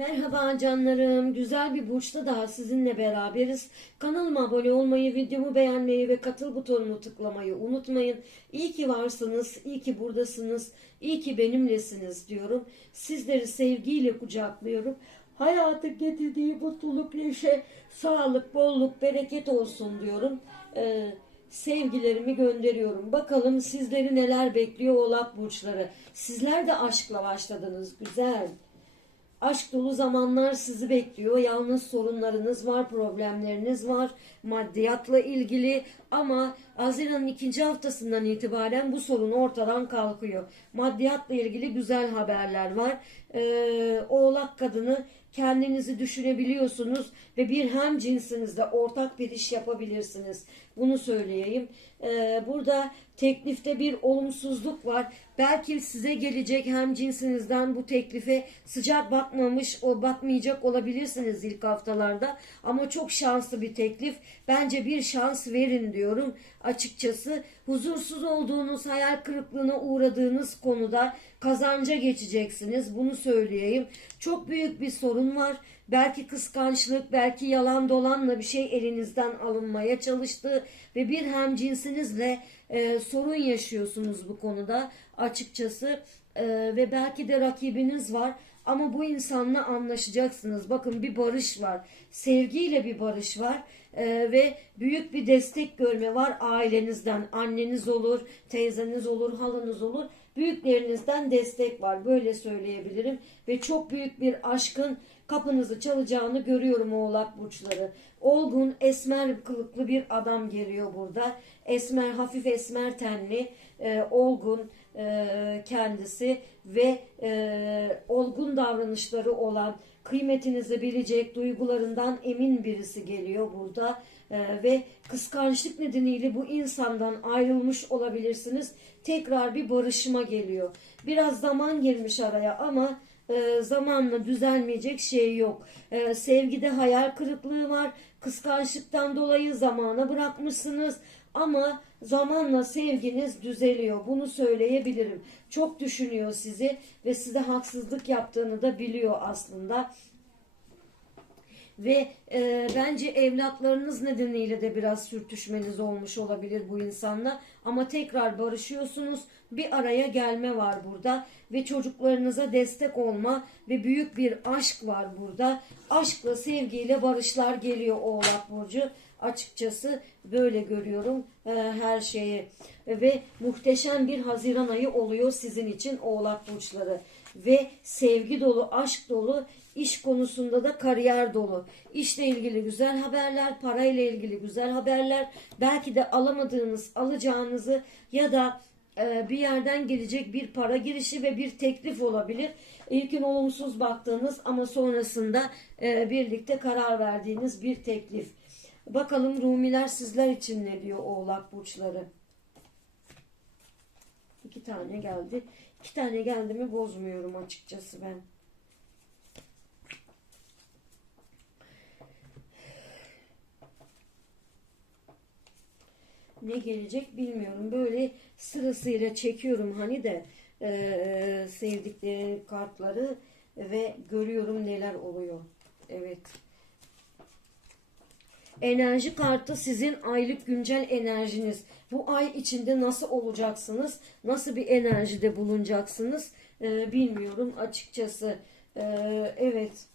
Merhaba canlarım. Güzel bir burçta daha sizinle beraberiz. Kanalıma abone olmayı, videomu beğenmeyi ve katıl butonunu tıklamayı unutmayın. İyi ki varsınız, iyi ki buradasınız, iyi ki benimlesiniz diyorum. Sizleri sevgiyle kucaklıyorum. Hayatın getirdiği mutluluk, neşe, sağlık, bolluk, bereket olsun diyorum. Ee, sevgilerimi gönderiyorum. Bakalım sizleri neler bekliyor oğlak burçları. Sizler de aşkla başladınız. Güzel. Aşk dolu zamanlar sizi bekliyor. Yalnız sorunlarınız var, problemleriniz var. Maddiyatla ilgili ama Haziran'ın ikinci haftasından itibaren bu sorun ortadan kalkıyor. Maddiyatla ilgili güzel haberler var. Ee, oğlak kadını kendinizi düşünebiliyorsunuz ve bir hem cinsinizle ortak bir iş yapabilirsiniz. Bunu söyleyeyim. Ee, burada teklifte bir olumsuzluk var. Belki size gelecek hem cinsinizden bu teklife sıcak bakmamış, o bakmayacak olabilirsiniz ilk haftalarda. Ama çok şanslı bir teklif. Bence bir şans verin diyorum açıkçası. Huzursuz olduğunuz, hayal kırıklığına uğradığınız konuda kazanca geçeceksiniz. Bunu söyleyeyim. Çok büyük bir sorun var. Belki kıskançlık, belki yalan dolanla bir şey elinizden alınmaya çalıştı ve bir hem cinsinizle e, sorun yaşıyorsunuz bu konuda açıkçası E, ve belki de rakibiniz var ama bu insanla anlaşacaksınız. Bakın bir barış var, sevgiyle bir barış var E, ve büyük bir destek görme var ailenizden. Anneniz olur, teyzeniz olur, halınız olur. Büyüklerinizden destek var böyle söyleyebilirim ve çok büyük bir aşkın kapınızı çalacağını görüyorum oğlak burçları. Olgun, esmer kılıklı bir adam geliyor burada. Esmer, hafif esmer tenli, e, olgun e, kendisi ve e, olgun davranışları olan, kıymetinizi bilecek, duygularından emin birisi geliyor burada. E, ve kıskançlık nedeniyle bu insandan ayrılmış olabilirsiniz. Tekrar bir barışma geliyor. Biraz zaman girmiş araya ama e, zamanla düzelmeyecek şey yok. E, sevgide hayal kırıklığı var. Kıskançlıktan dolayı zamana bırakmışsınız. Ama zamanla sevginiz düzeliyor. Bunu söyleyebilirim. Çok düşünüyor sizi ve size haksızlık yaptığını da biliyor aslında. Ve e, bence evlatlarınız nedeniyle de biraz sürtüşmeniz olmuş olabilir bu insanla. Ama tekrar barışıyorsunuz. Bir araya gelme var burada. Ve çocuklarınıza destek olma ve büyük bir aşk var burada. Aşkla, sevgiyle barışlar geliyor Oğlak Burcu. Açıkçası böyle görüyorum e, her şeyi. Ve muhteşem bir Haziran ayı oluyor sizin için Oğlak Burçları. Ve sevgi dolu, aşk dolu, iş konusunda da kariyer dolu. İşle ilgili güzel haberler, parayla ilgili güzel haberler. Belki de alamadığınız, alacağınızı ya da e, bir yerden gelecek bir para girişi ve bir teklif olabilir. İlkin olumsuz baktığınız ama sonrasında e, birlikte karar verdiğiniz bir teklif. Bakalım Rumiler sizler için ne diyor Oğlak Burçları? İki tane geldi. İki tane geldi mi bozmuyorum açıkçası ben. Ne gelecek bilmiyorum. Böyle sırasıyla çekiyorum hani de eee sevdikleri kartları ve görüyorum neler oluyor. Evet. Enerji kartı sizin aylık güncel enerjiniz. Bu ay içinde nasıl olacaksınız? Nasıl bir enerjide bulunacaksınız? Ee, bilmiyorum açıkçası. Ee, evet.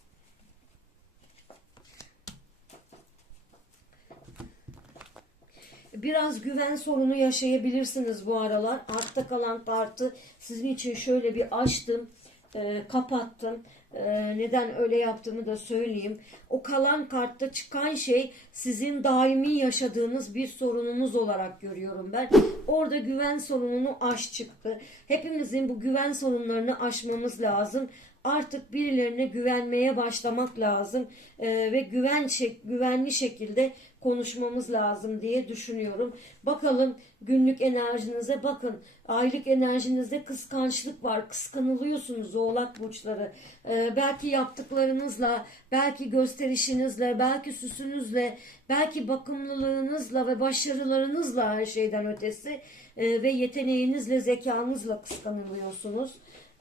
Biraz güven sorunu yaşayabilirsiniz bu aralar. Altta kalan kartı sizin için şöyle bir açtım, e, kapattım. E, neden öyle yaptığımı da söyleyeyim. O kalan kartta çıkan şey sizin daimi yaşadığınız bir sorununuz olarak görüyorum ben. Orada güven sorununu aş çıktı. Hepimizin bu güven sorunlarını aşmamız lazım artık birilerine güvenmeye başlamak lazım Ee, ve güven şek güvenli şekilde konuşmamız lazım diye düşünüyorum. Bakalım günlük enerjinize bakın. Aylık enerjinizde kıskançlık var. Kıskanılıyorsunuz oğlak burçları. Ee, belki yaptıklarınızla, belki gösterişinizle, belki süsünüzle, belki bakımlılığınızla ve başarılarınızla her şeyden ötesi e, ve yeteneğinizle, zekanızla kıskanılıyorsunuz.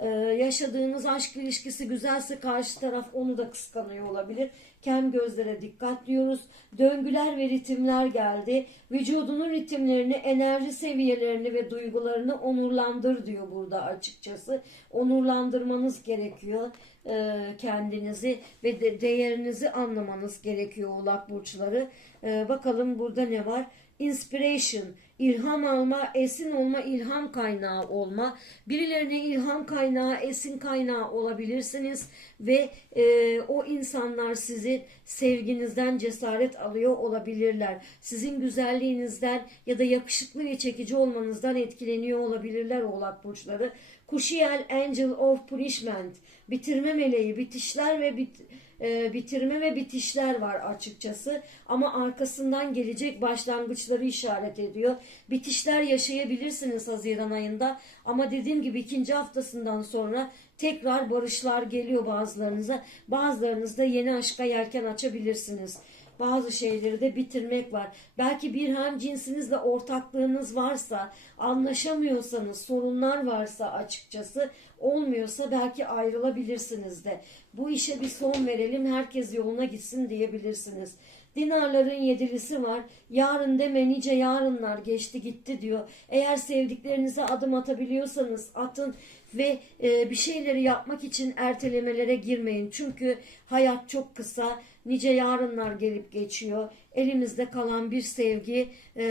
Ee, yaşadığınız aşk ilişkisi güzelse karşı taraf onu da kıskanıyor olabilir. Kem gözlere dikkat diyoruz. Döngüler ve ritimler geldi. Vücudunun ritimlerini, enerji seviyelerini ve duygularını onurlandır diyor burada açıkçası. Onurlandırmanız gerekiyor e, kendinizi ve de değerinizi anlamanız gerekiyor oğlak burçları. E, bakalım burada ne var? Inspiration, ilham alma, esin olma, ilham kaynağı olma. Birilerine ilham kaynağı, esin kaynağı olabilirsiniz ve e, o insanlar sizi sevginizden cesaret alıyor olabilirler. Sizin güzelliğinizden ya da yakışıklı ve çekici olmanızdan etkileniyor olabilirler oğlak burçları. Kuşiyel Angel of Punishment, bitirme meleği, bitişler ve bit, e, bitirme ve bitişler var açıkçası. Ama arkasından gelecek başlangıçları işaret ediyor. Bitişler yaşayabilirsiniz Haziran ayında. Ama dediğim gibi ikinci haftasından sonra tekrar barışlar geliyor bazılarınıza. Bazılarınız da yeni aşka yelken açabilirsiniz. Bazı şeyleri de bitirmek var. Belki bir hem cinsinizle ortaklığınız varsa, anlaşamıyorsanız, sorunlar varsa açıkçası olmuyorsa belki ayrılabilirsiniz de. Bu işe bir son verelim, herkes yoluna gitsin diyebilirsiniz. Dinarların yedilisi var. Yarın deme nice yarınlar geçti gitti diyor. Eğer sevdiklerinize adım atabiliyorsanız atın ve e, bir şeyleri yapmak için ertelemelere girmeyin. Çünkü hayat çok kısa. Nice yarınlar gelip geçiyor. Elimizde kalan bir sevgi e,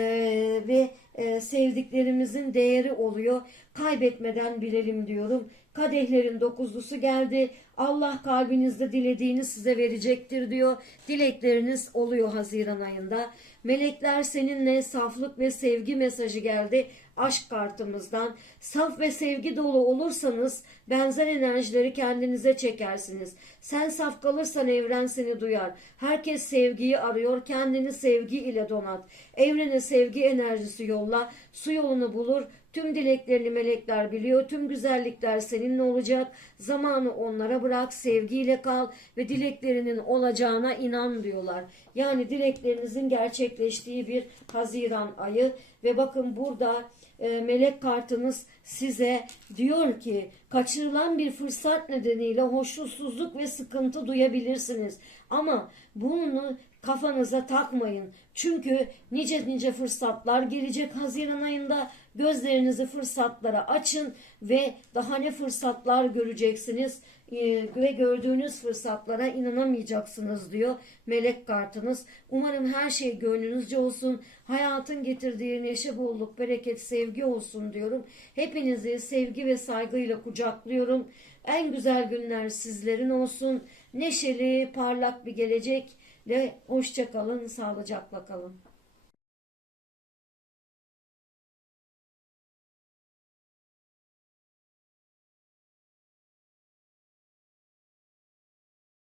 ve e, sevdiklerimizin değeri oluyor. Kaybetmeden bilelim diyorum. Kadehlerin dokuzlusu geldi. Allah kalbinizde dilediğini size verecektir diyor. Dilekleriniz oluyor Haziran ayında. Melekler seninle saflık ve sevgi mesajı geldi aşk kartımızdan. Saf ve sevgi dolu olursanız benzer enerjileri kendinize çekersiniz. Sen saf kalırsan evren seni duyar. Herkes sevgiyi arıyor. Kendini sevgi ile donat. Evrene sevgi enerjisi yolla. Su yolunu bulur. Tüm dileklerini melekler biliyor. Tüm güzellikler seninle olacak. Zamanı onlara bırak. Sevgiyle kal ve dileklerinin olacağına inan diyorlar. Yani dileklerinizin gerçekleştiği bir Haziran ayı ve bakın burada e, melek kartınız size diyor ki kaçırılan bir fırsat nedeniyle hoşnutsuzluk ve sıkıntı duyabilirsiniz. Ama bunu kafanıza takmayın. Çünkü nice nice fırsatlar gelecek Haziran ayında. Gözlerinizi fırsatlara açın ve daha ne fırsatlar göreceksiniz Ee, ve gördüğünüz fırsatlara inanamayacaksınız diyor melek kartınız. Umarım her şey gönlünüzce olsun. Hayatın getirdiği neşe, bolluk, bereket, sevgi olsun diyorum. Hepinizi sevgi ve saygıyla kucaklıyorum. En güzel günler sizlerin olsun. Neşeli, parlak bir gelecekle hoşça kalın, sağlıcakla kalın.